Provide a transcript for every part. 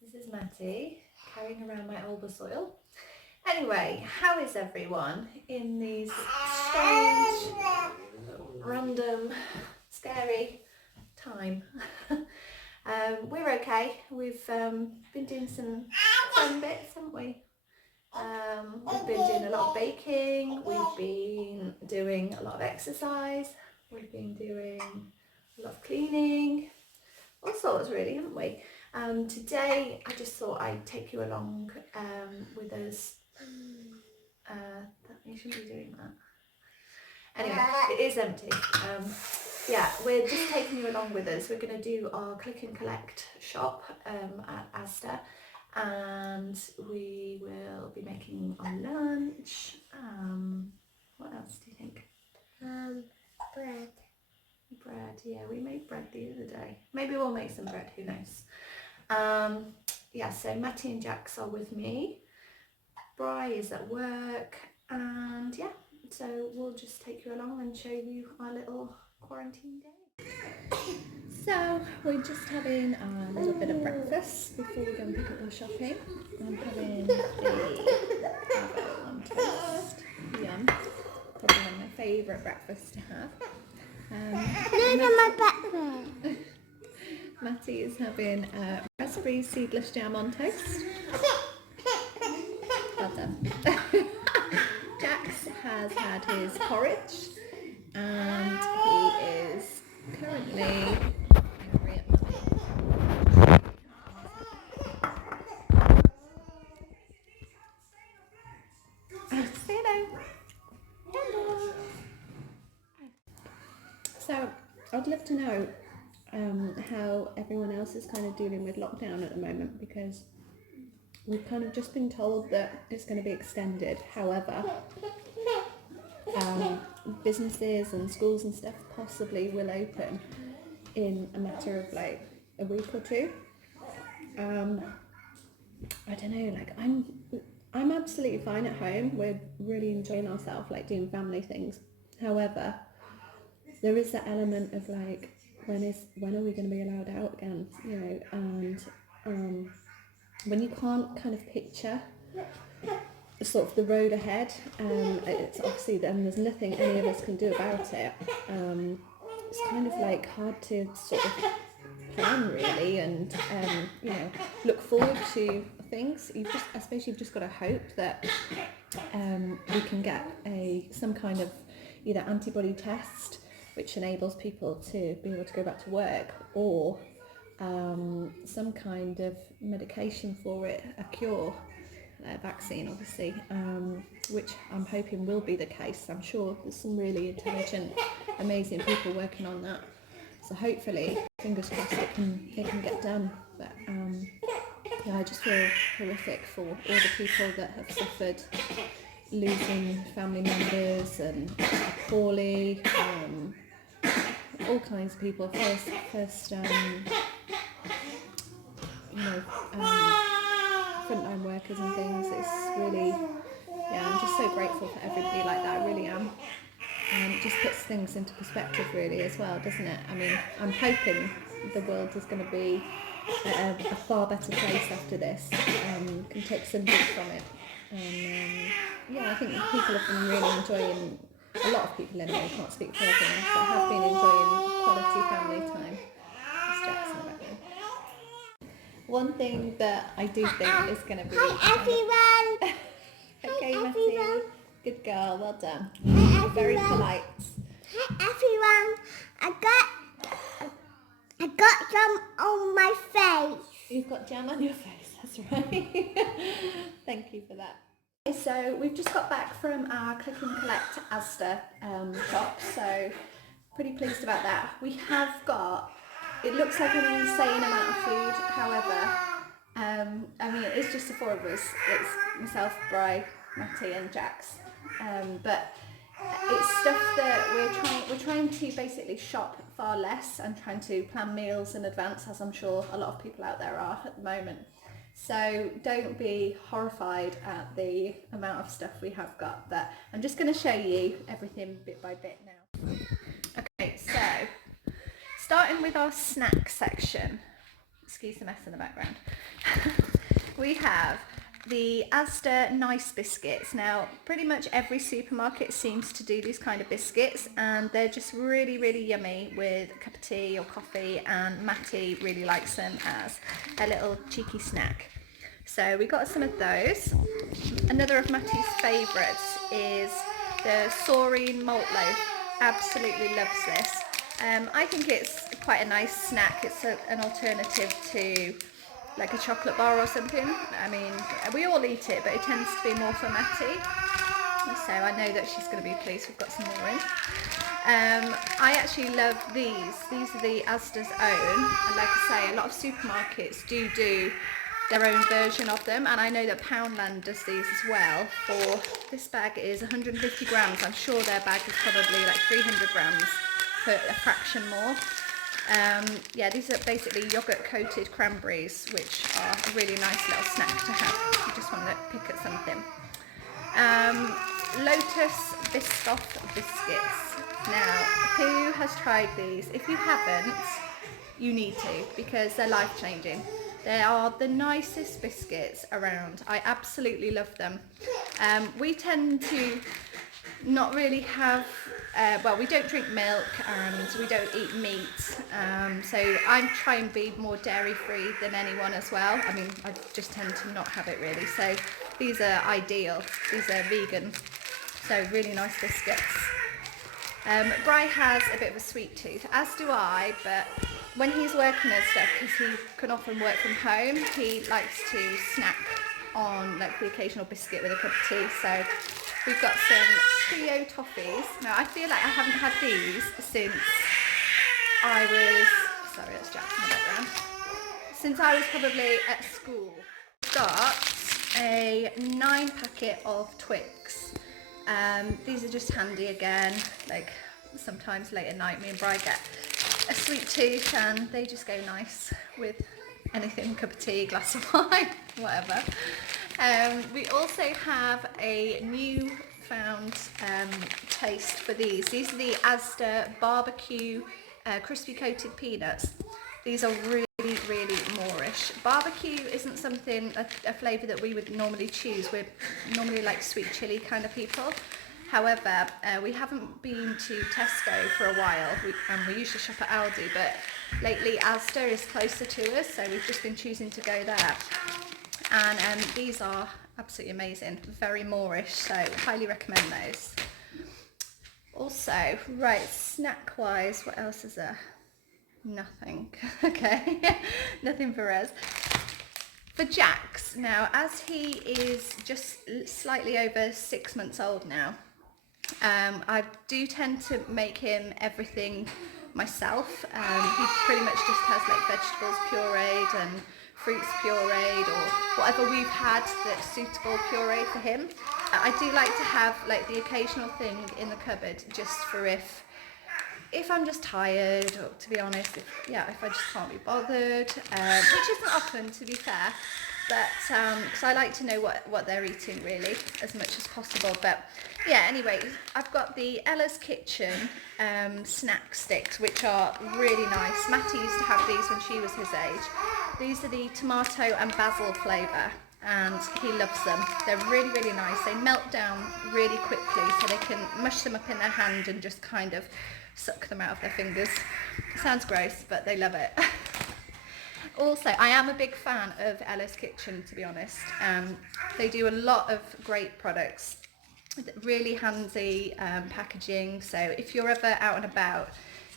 This is Matty carrying around my Olber soil. Anyway, how is everyone in these strange, random, scary time? We're okay. We've been doing some fun bits, haven't we? We've been doing a lot of baking, we've been doing a lot of exercise, we've been doing a lot of cleaning, all sorts really, haven't we? Today I just thought I'd take you along with us. You shouldn't be doing that. Anyway, it is empty. Yeah, we're just taking you along with us. We're going to do our click and collect shop at Asda, and we will be making our lunch. What else do you think? Bread, yeah, we made bread the other day. Maybe we'll make some bread, who knows. Yeah, so Matty and Jax are with me. Bri is at work, and yeah, so we'll just take you along and show you our little quarantine day. So we're just having a little bit of breakfast before we go and pick up our shopping. I'm having the avocado on toast. Yum. Probably one of my favourite breakfasts to have. My breakfast. Matty is having raspberry seedless jam on toast. Well done. Jax has had his porridge and he is currently angry at Mummy. Say hello. Hello. So I'd love to know how everyone else is kind of dealing with lockdown at the moment, because we've kind of just been told that it's going to be extended. However, businesses and schools and stuff possibly will open in a matter of like a week or two. I don't know, like I'm absolutely fine at home. We're really enjoying ourselves, like doing family things. However, there is that element of like, when are we going to be allowed out again, you know, and when you can't kind of picture sort of the road ahead, it's obviously then there's nothing any of us can do about it. It's kind of like hard to sort of plan really, and you know, look forward to things. I suppose you've just got to hope that we can get some kind of either antibody test which enables people to be able to go back to work, or some kind of medication for it, a cure, a vaccine obviously, which I'm hoping will be the case. I'm sure there's some really intelligent, amazing people working on that. So hopefully, fingers crossed, it can get done. But yeah, I just feel horrific for all the people that have suffered losing family members and poorly, all kinds of people. First, you know, frontline workers and things. It's really, yeah, I'm just so grateful for everybody like that. I really am. And it just puts things into perspective really as well, doesn't it? I mean, I'm hoping the world is going to be a far better place after this, can take some good from it. And yeah, I think people have been really enjoying, a lot of people anyway, can't speak for everyone, but have been enjoying quality family time. It's Jackson about them. One thing that I do think is going to be... Hi everyone! Okay, Hi Matty. everyone! Good girl, well done. Hi Very everyone! polite. Hi everyone! I got some on my face. You've got jam on your face, that's right. Thank you for that. Okay, so we've just got back from our click and collect Asda shop, so pretty pleased about that. We have got, it looks like an insane amount of food, however, I mean, it's just the four of us. It's myself, Bri, Matty and Jax, but it's stuff that we're trying to basically shop far less and trying to plan meals in advance, as I'm sure a lot of people out there are at the moment. So don't be horrified at the amount of stuff we have got, but I'm just going to show you everything bit by bit now. Okay, so starting with our snack section. Let's excuse the mess in the background. We have the Asda Nice biscuits. Now, pretty much every supermarket seems to do these kind of biscuits, and they're just really, really yummy with a cup of tea or coffee, and Matty really likes them as a little cheeky snack. So we got some of those. Another of Matty's favourites is the Saurine malt loaf. Absolutely loves this. I think it's quite a nice snack. It's an alternative to like a chocolate bar or something. I mean, we all eat it, but it tends to be more for Matty. So I know that she's going to be pleased we've got some more in. I actually love these. These are the Asda's own. And like I say, a lot of supermarkets do their own version of them. And I know that Poundland does these as well. For this bag is 150 grams. I'm sure their bag is probably like 300 grams for a fraction more. Yeah, these are basically yogurt coated cranberries, which are a really nice little snack to have if you just want to pick at something. Lotus Biscoff biscuits. Now, who has tried these? If you haven't, you need to, because they're life changing. They are the nicest biscuits around. I absolutely love them. We tend to not really have, well, we don't drink milk and we don't eat meat, so I try and be more dairy free than anyone as well. I mean, I just tend to not have it really, so these are ideal. These are vegan, so really nice biscuits. Bri has a bit of a sweet tooth, as do I, but when he's working and stuff, because he can often work from home, he likes to snack on like the occasional biscuit with a cup of tea. So we've got some Trio toffees. Now I feel like I haven't had these since I was, sorry, that's Jack in the background, since I was probably at school. Got a 9 packet of Twix. These are just handy again, like sometimes late at night me and Bri get a sweet tooth and they just go nice with anything, cup of tea, glass of wine, whatever. We also have a new found taste for these. These are the Asda barbecue crispy coated peanuts. These are really, really Moorish. Barbecue isn't something, a flavour that we would normally choose. We're normally like sweet chilli kind of people. However, we haven't been to Tesco for a while, and we usually shop at Aldi, but lately Asda is closer to us, so we've just been choosing to go there. And these are absolutely amazing, very Moorish, so highly recommend those. Also, right, snack wise, what else is there? Nothing. Okay, nothing for us. For Jax, now as he is just slightly over 6 months old now, I do tend to make him everything myself. He pretty much just has like vegetables pureed and fruits pureed, or whatever we've had that's suitable puree for him. I do like to have like the occasional thing in the cupboard just for if I'm just tired, or to be honest, if I just can't be bothered, which isn't often to be fair, but because I like to know what they're eating really as much as possible. But yeah, anyway, I've got the Ella's Kitchen snack sticks, which are really nice. Matty used to have these when she was his age. These are the tomato and basil flavour, and he loves them. They're really, really nice. They melt down really quickly, so they can mush them up in their hand and just kind of suck them out of their fingers. Sounds gross, but they love it. Also, I am a big fan of Ella's Kitchen, to be honest. They do a lot of great products, really handy packaging, so if you're ever out and about,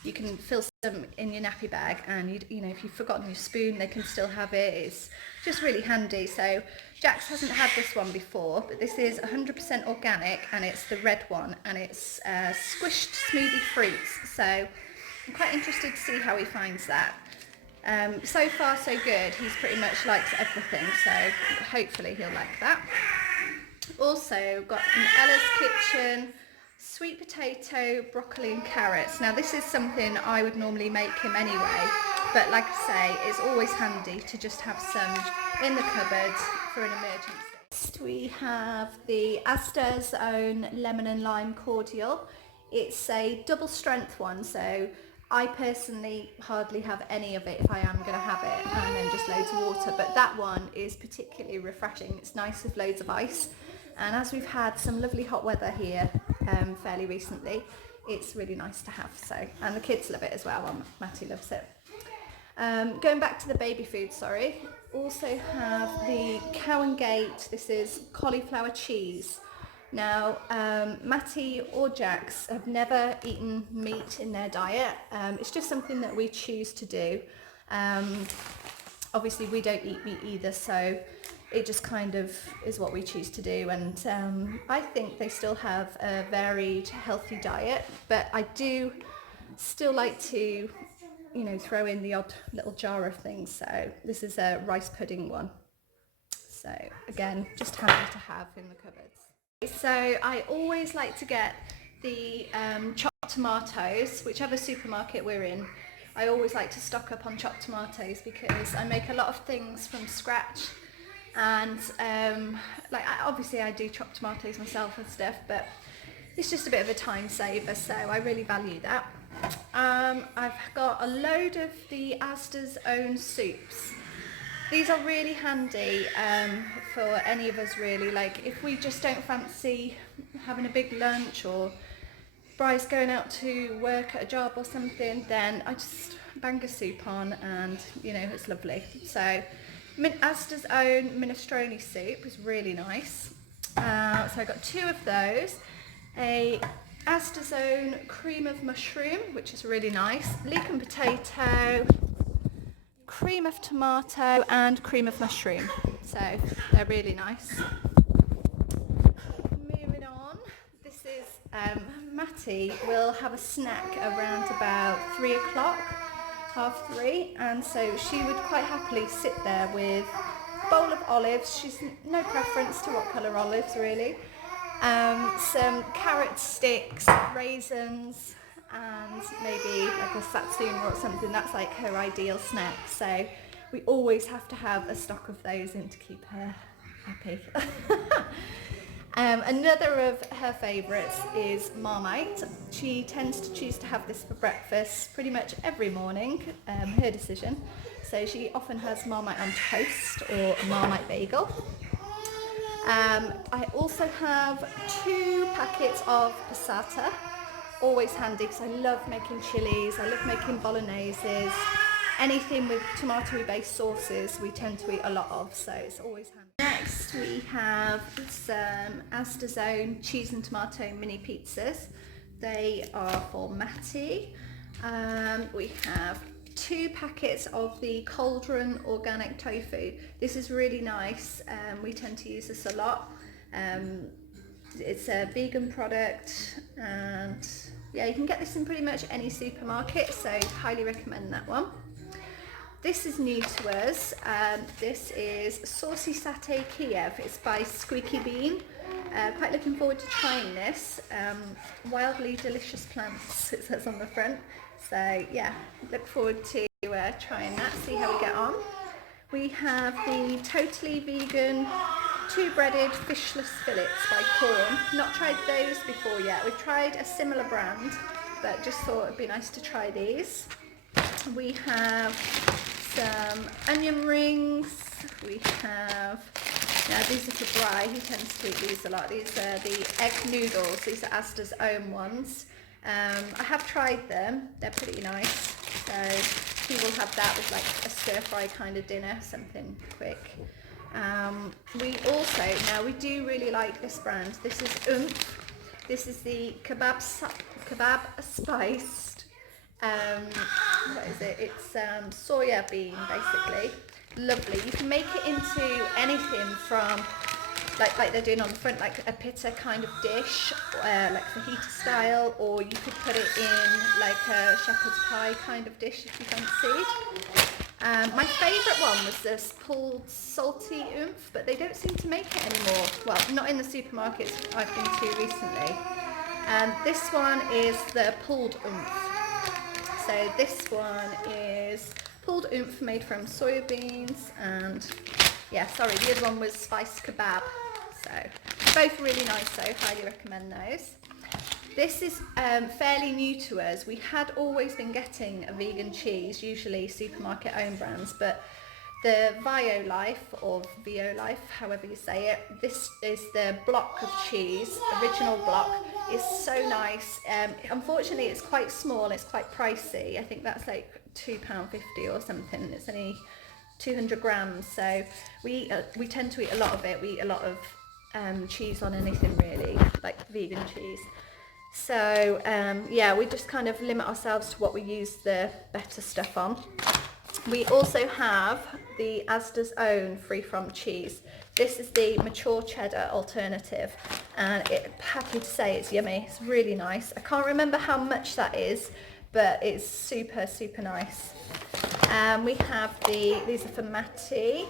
you can fill some in your nappy bag, and you know, if you've forgotten your spoon, they can still have it. It's just really handy. So Jax hasn't had this one before, but this is 100% organic, and it's the red one, and it's squished smoothie fruits. So I'm quite interested to see how he finds that. So far so good. He's pretty much likes everything, so hopefully he'll like that. Also got an Ella's Kitchen sweet potato, broccoli and carrots. Now this is something I would normally make him anyway, but like I say, it's always handy to just have some in the cupboard for an emergency. Next we have the Asda's own lemon and lime cordial. It's a double strength one, so I personally hardly have any of it if I am going to have it, and then just loads of water. But that one is particularly refreshing. It's nice with loads of ice. And as we've had some lovely hot weather here fairly recently, it's really nice to have. So, and the kids love it as well. Matty loves it. Going back to the baby food, sorry. Also have the Cow and Gate. This is cauliflower cheese. Now, Matty or Jax have never eaten meat in their diet. It's just something that we choose to do. Obviously, we don't eat meat either, so it just kind of is what we choose to do. And I think they still have a varied, healthy diet, but I do still like to, you know, throw in the odd little jar of things. So this is a rice pudding one. So again, just handy to have in the cupboards. So I always like to get the chopped tomatoes, whichever supermarket we're in. I always like to stock up on chopped tomatoes because I make a lot of things from scratch, and obviously I do chopped tomatoes myself and stuff, but it's just a bit of a time saver, so I really value that. I've got a load of the Asda's own soups. These are really handy for any of us really. Like if we just don't fancy having a big lunch, or Bry's going out to work at a job or something, then I just bang a soup on, and you know, it's lovely. So Asda's own minestrone soup is really nice. So I got 2 of those. A Asda's own cream of mushroom, which is really nice. Leek and potato, cream of tomato, and cream of mushroom. So they're really nice. Moving on, this is Matty will have a snack around about 3 o'clock, 3:30, and so she would quite happily sit there with a bowl of olives. She's no preference to what colour olives really. Some carrot sticks, raisins, and maybe like a satsuma or something. That's like her ideal snack. So we always have to have a stock of those in to keep her happy. Another of her favourites is Marmite. She tends to choose to have this for breakfast pretty much every morning, her decision. So she often has Marmite on toast or a Marmite bagel. I also have 2 packets of passata, always handy because I love making chilies, I love making bologneses, anything with tomato based sauces we tend to eat a lot of, so it's always handy. Next we have some Asda's own cheese and tomato mini pizzas. They are for Matty. We have 2 packets of the Cauldron organic tofu. This is really nice. We tend to use this a lot. It's a vegan product, and yeah, you can get this in pretty much any supermarket, so highly recommend that one. This is new to us. This is saucy satay Kiev. It's by Squeaky Bean. Quite looking forward to trying this. Wildly delicious plants, it says on the front. So yeah, look forward to trying that, see how we get on. We have the totally vegan 2 breaded fishless fillets by Corn. Not tried those before yet. We've tried a similar brand, but just thought it'd be nice to try these. We have some onion rings. We have, now these are for Bry, he tends to eat these a lot. These are the egg noodles. These are Asda's own ones. I have tried them, they're pretty nice, so he will have that with like a stir fry kind of dinner, something quick. We also, now we do really like this brand, this is this is the kebab spiced, what is it, it's soya bean basically, lovely. You can make it into anything from like they're doing on the front, like a pita kind of dish, like fajita style, or you could put it in like a shepherd's pie kind of dish if you fancied. My favourite one was this pulled salty oomph, but they don't seem to make it anymore. Well, not in the supermarkets I've been to recently. This one is the pulled oomph. So this one is pulled oomph made from soya beans, and yeah, sorry, the other one was spiced kebab. So both really nice, so highly recommend those. This is fairly new to us. We had always been getting a vegan cheese, usually supermarket owned brands, but the Violife, or Violife, however you say it, this is the block of cheese, original block. It's so nice. Unfortunately, it's quite small, it's quite pricey. I think that's like £2.50 or something. It's only 200 grams, so we tend to eat a lot of it. We eat a lot of cheese on anything really, like vegan cheese. So yeah, we just kind of limit ourselves to what we use the better stuff on. We also have the Asda's own free from cheese. This is the mature cheddar alternative, and happy to say it's yummy. It's really nice. I can't remember how much that is, but it's super nice. We have these are for Matty,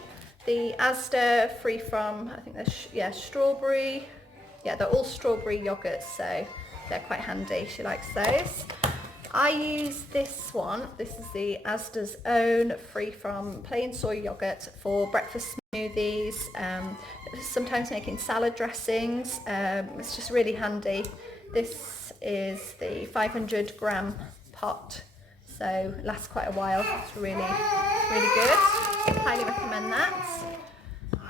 the Asda free from, I think they're strawberry. Yeah, they're all strawberry yogurts, so they're quite handy. She likes those. I use this one. This is the Asda's own free from plain soy yogurt for breakfast smoothies, sometimes making salad dressings. It's just really handy. This is the 500 gram pot, so it lasts quite a while. It's really good. Highly recommend that.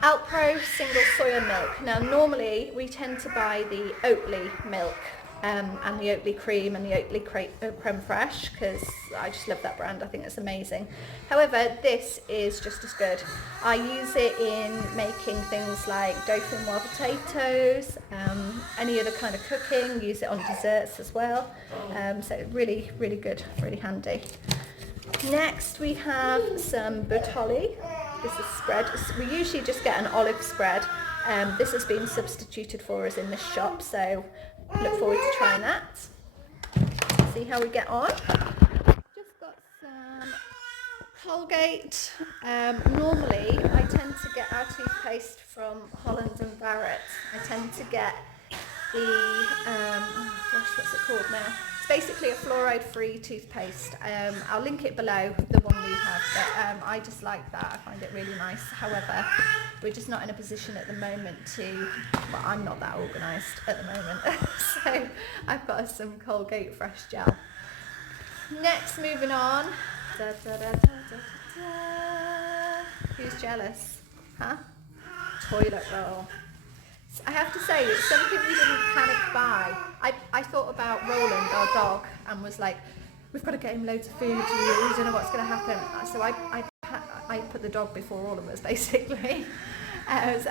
Alpro single soya milk. Now normally we tend to buy the Oatly milk and the Oatly cream and the Oatly creme fraiche, because I just love that brand. I think it's amazing. However, this is just as good. I use it in making things like dauphinoise potatoes, any other kind of cooking. Use it on desserts as well. So really good, really handy. Next we have some Bertolli. This is spread. We usually just get an olive spread. This has been substituted for us in this shop, so look forward to trying that. See how we get on. Just got some Colgate. Normally I tend to get our toothpaste from Holland and Barrett. I tend to get the what's it called now? It's basically a fluoride-free toothpaste. I'll link it below, the one we have, but I just like that. I find it really nice. However, we're just not in a position at the moment to, well, I'm not that organised at the moment, so I've got some Colgate Fresh Gel. Next, moving on. Who's jealous? Huh? Toilet roll. I have to say, it's something we didn't panic buy. I thought about Roland, our dog, and was like, we've got to get him loads of food, we don't know what's going to happen. So I put the dog before all of us, basically. And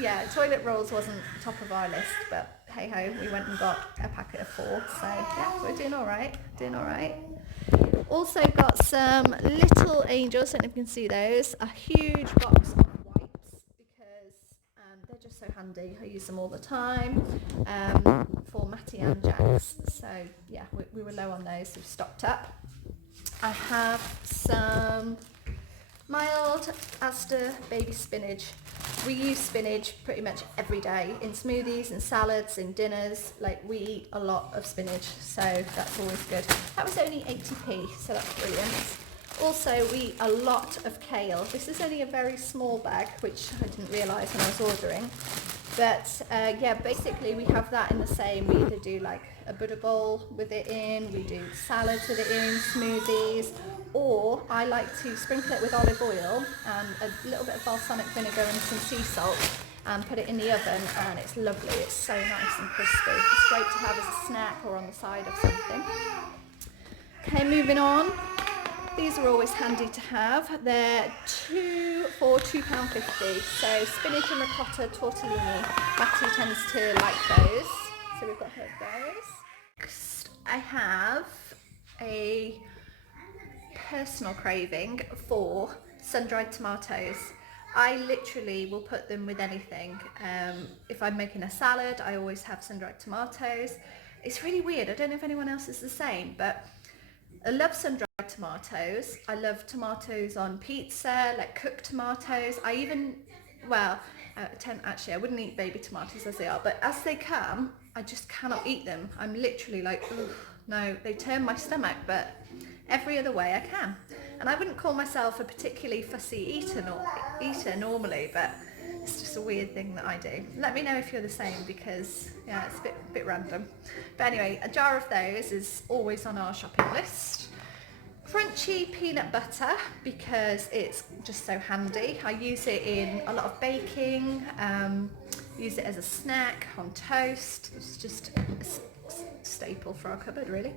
yeah, toilet rolls wasn't top of our list, but hey ho, we went and got a packet of 4. So yeah, we're doing all right. Also got some Little Angels, I don't know if you can see those, a huge box of wipes, because they're just so handy. I use them all the time for Matty and Jax. So yeah, we were low on those, so we've stocked up. I have some mild Asda baby spinach. We use spinach pretty much every day in smoothies and salads, in dinners. Like, we eat a lot of spinach, so that's always good. That was only 80p, so that's brilliant. Also, we eat a lot of kale. This is only a very small bag, which I didn't realise when I was ordering. But yeah, basically we have that in the same. We either do like a Buddha bowl with it in, we do salads with it in, smoothies, or I like to sprinkle it with olive oil and a little bit of balsamic vinegar and some sea salt and put it in the oven, and it's lovely. It's so nice and crispy. It's great to have as a snack or on the side of something. Okay, moving on. These are always handy to have. They're 2 for £2.50. So spinach and ricotta tortellini. Matty tends to like those, so we've got her those. Next, I have a personal craving for sun-dried tomatoes. I literally will put them with anything. If I'm making a salad, I always have sun-dried tomatoes. It's really weird. I don't know if anyone else is the same, but I love sun-dried tomatoes. I love tomatoes on pizza, like cooked tomatoes. I even, actually I wouldn't eat baby tomatoes as they are, but as they come, I just cannot eat them. I'm literally like, ugh, no, they turn my stomach, but every other way I can. And I wouldn't call myself a particularly fussy eater normally, but It's just a weird thing that I do. Let me know if you're the same, because yeah, it's a bit random. But anyway, a jar of those is always on our shopping list. Crunchy peanut butter, because it's just so handy. I use it in a lot of baking, use it as a snack on toast. It's just a staple for our cupboard, really.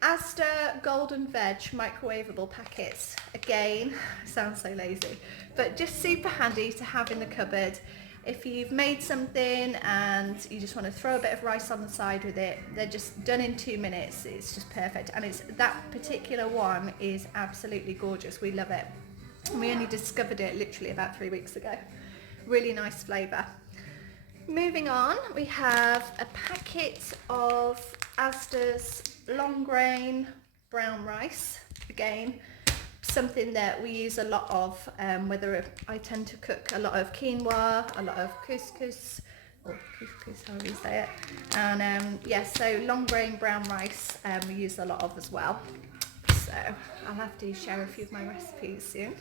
Asda golden veg microwavable packets. Again, sounds so lazy, but just super handy to have in the cupboard. If you've made something and you just want to throw a bit of rice on the side with it, they're just done in 2 minutes. It's just perfect, and that particular one is absolutely gorgeous. We love it. And we only discovered it literally about 3 weeks ago. Really nice flavour. Moving on, we have a packet of Asda's long grain brown rice. Again, something that we use a lot of, whether I tend to cook a lot of quinoa, a lot of couscous, or couscous, however you say it. And yeah, so long grain brown rice we use a lot of as well. So I'll have to share a few of my recipes soon.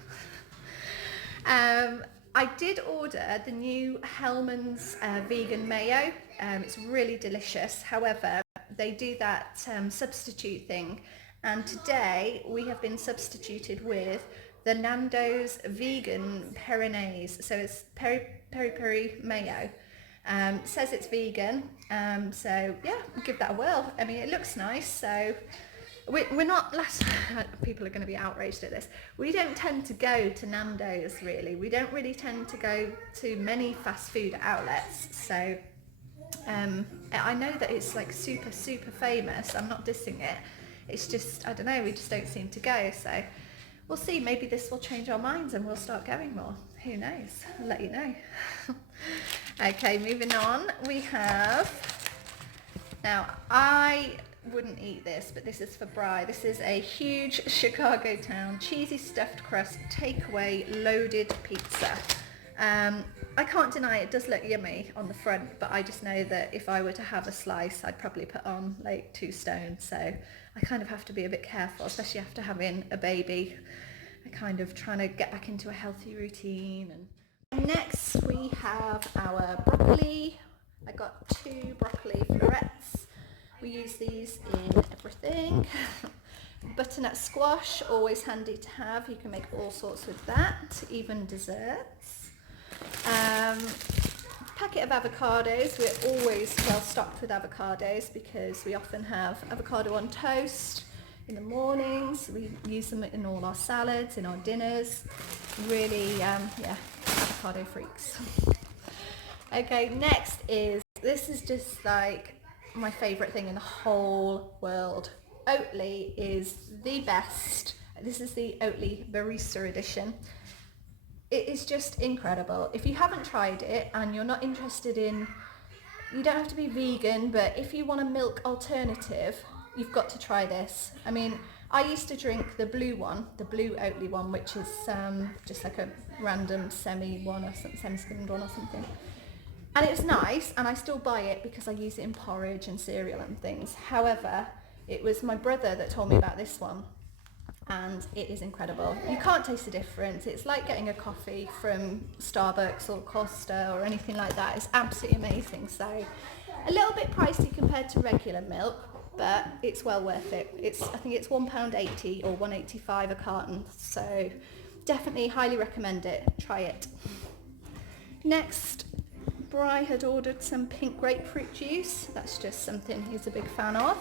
I did order the new Hellmann's vegan mayo. It's really delicious. However, they do that substitute thing, and today we have been substituted with the Nando's vegan Peronaise. So it's peri mayo. It says it's vegan, so yeah, give that a whirl. I mean, it looks nice. So we're not, people are going to be outraged at this. We don't tend to go to Nando's, really. We don't really tend to go to many fast food outlets. So I know that it's like super famous. I'm not dissing it. It's just, I don't know, we just don't seem to go. So we'll see, maybe this will change our minds and we'll start going more. Who knows? I'll let you know. Okay, moving on. We have, now I wouldn't eat this, but this is for Bri. This is a huge Chicago town cheesy stuffed crust takeaway loaded pizza. I can't deny it does look yummy on the front, but I just know that if I were to have a slice, I'd probably put on like 2 stones. So I kind of have to be a bit careful, especially after having a baby. I kind of trying to get back into a healthy routine. And next we have our broccoli. I got 2 broccoli florets. We use these in everything. Butternut squash, always handy to have. You can make all sorts with that, even desserts. Packet of avocados. We're always well stocked with avocados because we often have avocado on toast in the mornings. We use them in all our salads, in our dinners. Really, yeah, avocado freaks. Okay, next is, this is just like my favourite thing in the whole world. Oatly is the best. This is the Oatly Barista Edition. It is just incredible. If you haven't tried it and you're not interested in, you don't have to be vegan, but if you want a milk alternative, you've got to try this. I mean, I used to drink the blue one, the blue Oatly one, which is just like a random semi-skimmed one or something. And it was nice, and I still buy it because I use it in porridge and cereal and things. However, it was my brother that told me about this one, and it is incredible. You can't taste the difference. It's like getting a coffee from Starbucks or Costa or anything like that. It's absolutely amazing. So a little bit pricey compared to regular milk, but it's well worth it. I think it's £1.80 or £1.85 a carton. So definitely highly recommend it. Try it. Next, Bri had ordered some pink grapefruit juice. That's just something he's a big fan of.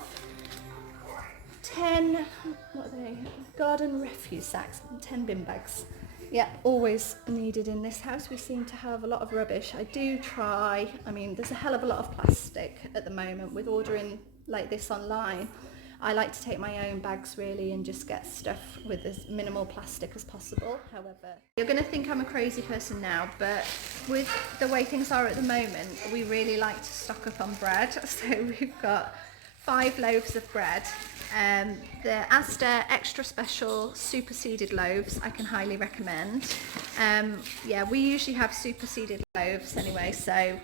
10, what are they? Garden refuse sacks, 10 bin bags. Yeah, always needed in this house. We seem to have a lot of rubbish. I do try, I mean, there's a hell of a lot of plastic at the moment with ordering like this online. I like to take my own bags really and just get stuff with as minimal plastic as possible. However, you're going to think I'm a crazy person now, but with the way things are at the moment, we really like to stock up on bread. So we've got 5 loaves of bread. The Asda extra special super seeded loaves I can highly recommend. Yeah, we usually have super seeded loaves anyway, so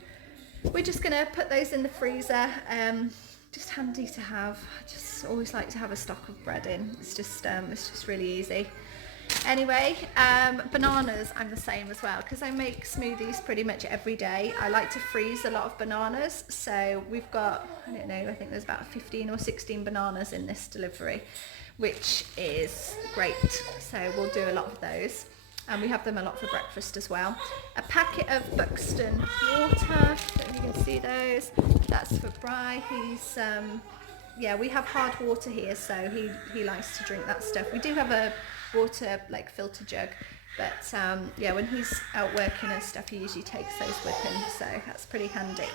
we're just going to put those in the freezer. Just handy to have. I just always like to have a stock of bread in. It's just really easy. Anyway, bananas, I'm the same as well because I make smoothies pretty much every day. I like to freeze a lot of bananas, so we've got, I don't know, I think there's about 15 or 16 bananas in this delivery, which is great. So we'll do a lot of those, and we have them a lot for breakfast as well. A packet of Buxton water, I don't know if you can see those. That's for Bri. He's yeah, we have hard water here, so he likes to drink that stuff. We do have a water like filter jug, but yeah, when he's out working and stuff, he usually takes those with him, so that's pretty handy.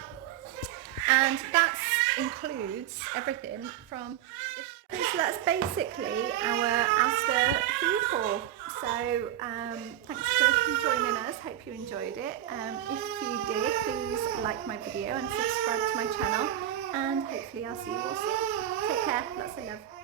And that includes everything from this. So that's basically our Asda food haul. So thanks for joining us, hope you enjoyed it. If you did, please like my video and subscribe to my channel, and hopefully I'll see you all soon. Take care, lots of love.